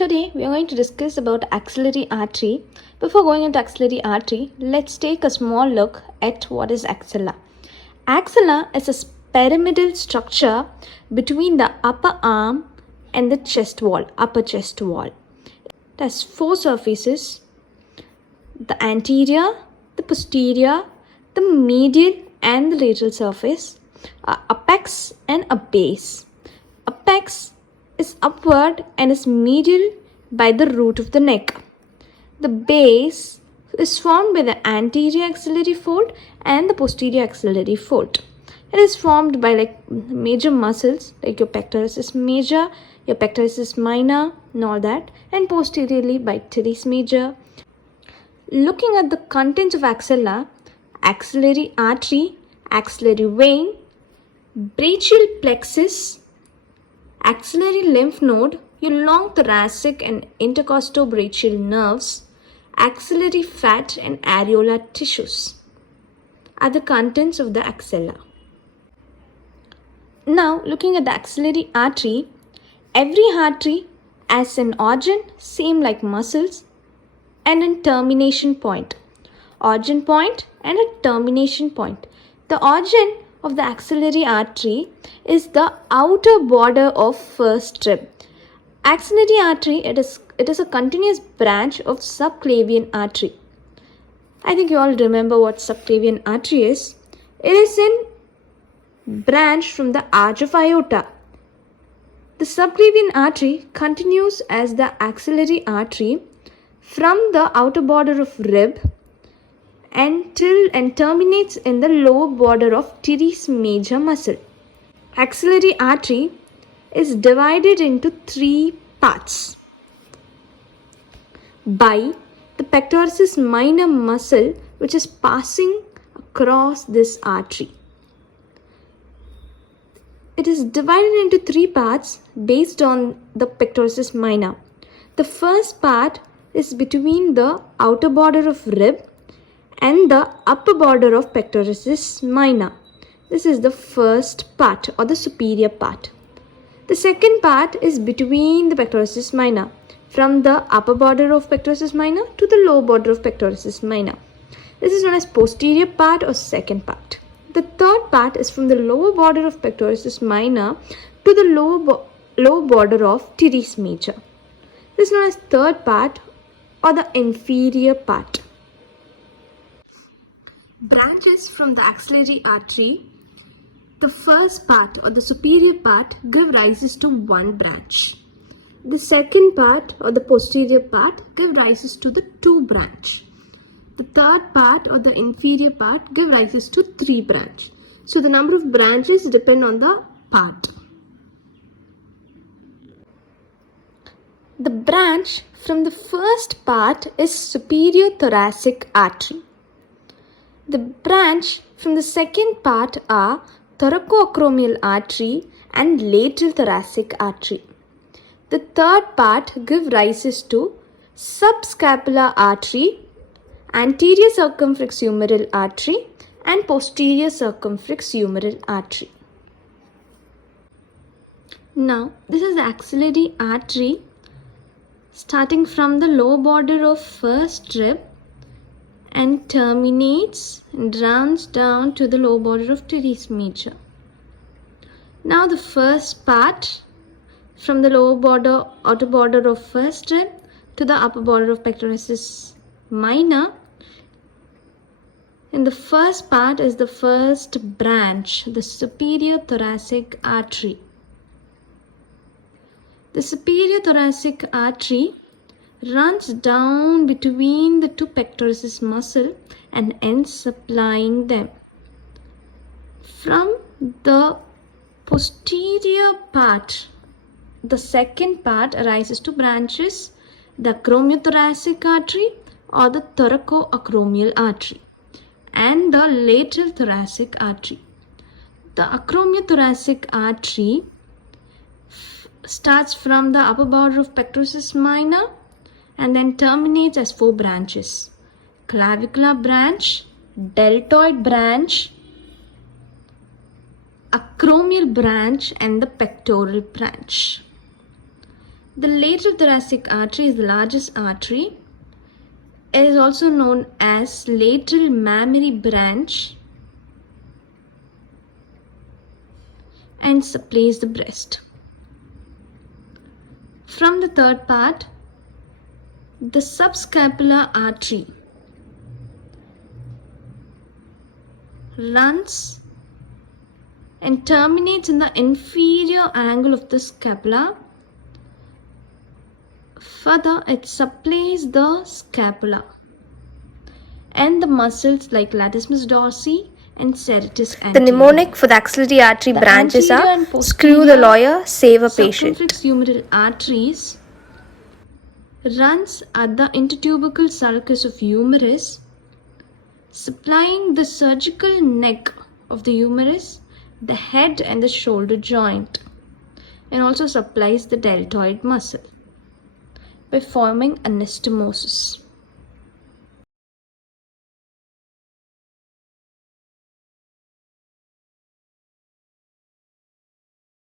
Today we are going to discuss about axillary artery. Before going into axillary artery, let's take a small look at what is axilla. Axilla is a pyramidal structure between the upper arm and the chest wall, upper chest wall. It has four surfaces: the anterior, the posterior, the medial and the lateral surface, apex and a base. Apex is upward and is medial by the root of the neck. The base is formed by the anterior axillary fold and the posterior axillary fold. It is formed by major muscles like your pectoralis major, your pectoralis minor and all that, and posteriorly by teres major. Looking at the contents of axilla: axillary artery, axillary vein, brachial plexus, axillary lymph node, your long thoracic and intercostobrachial nerves, axillary fat and areolar tissues are the contents of the axilla. Now, looking at the axillary artery, every artery has an origin, same like muscles, and a termination point. Origin point and a termination point. The origin of the axillary artery is the outer border of first rib. Axillary artery, it is a continuous branch of subclavian artery. I think you all remember what subclavian artery is. It is in branch from the arch of aorta. The subclavian artery continues as the axillary artery from the outer border of rib and terminates in the lower border of teres major muscle. Axillary artery is divided into three parts by the pectoralis minor muscle, which is passing across this artery. It is divided into three parts based on the pectoralis minor. The first part is between the outer border of rib and the upper border of pectoralis minor. This is the first part or the superior part. The second part is between the pectoralis minor, from the upper border of pectoralis minor to the lower border of pectoralis minor. This is known as posterior part or second part. The third part is from the lower border of pectoralis minor to the lower border of teres major. This is known as third part or the inferior part. Branches from the axillary artery. The first part or the superior part give rises to one branch. The second part or the posterior part give rises to the two branch. The third part or the inferior part give rises to three branch. So the number of branches depend on the part. The branch from the first part is superior thoracic artery. The branch from the second part are thoracoacromial artery and lateral thoracic artery. The third part give rises to subscapular artery, anterior circumflex humeral artery and posterior circumflex humeral artery. Now, this is the axillary artery starting from the lower border of first rib and terminates and runs down to the lower border of teres major. Now the first part from the lower border, outer border of first rib to the upper border of pectoralis minor. And the first part is the first branch, the superior thoracic artery. The superior thoracic artery runs down between the two pectoralis muscle and ends supplying them. From the posterior part, the second part arises to branches: the acromiothoracic artery or the thoracoacromial artery and the lateral thoracic artery. The acromiothoracic artery starts from the upper border of pectoralis minor and then terminates as four branches: clavicular branch, deltoid branch, acromial branch and the pectoral branch. The lateral thoracic artery is the largest artery. It is also known as lateral mammary branch and supplies the breast. From the third part, the subscapular artery runs and terminates in the inferior angle of the scapula. Further, it supplies the scapula and the muscles like latissimus dorsi and serratus anterior. The mnemonic for the axillary artery branches are screw the lawyer, save a patient. Circumflex humeral arteries runs at the intertubercle sulcus of humerus, supplying the surgical neck of the humerus, the head and the shoulder joint, and also supplies the deltoid muscle by forming anastomosis.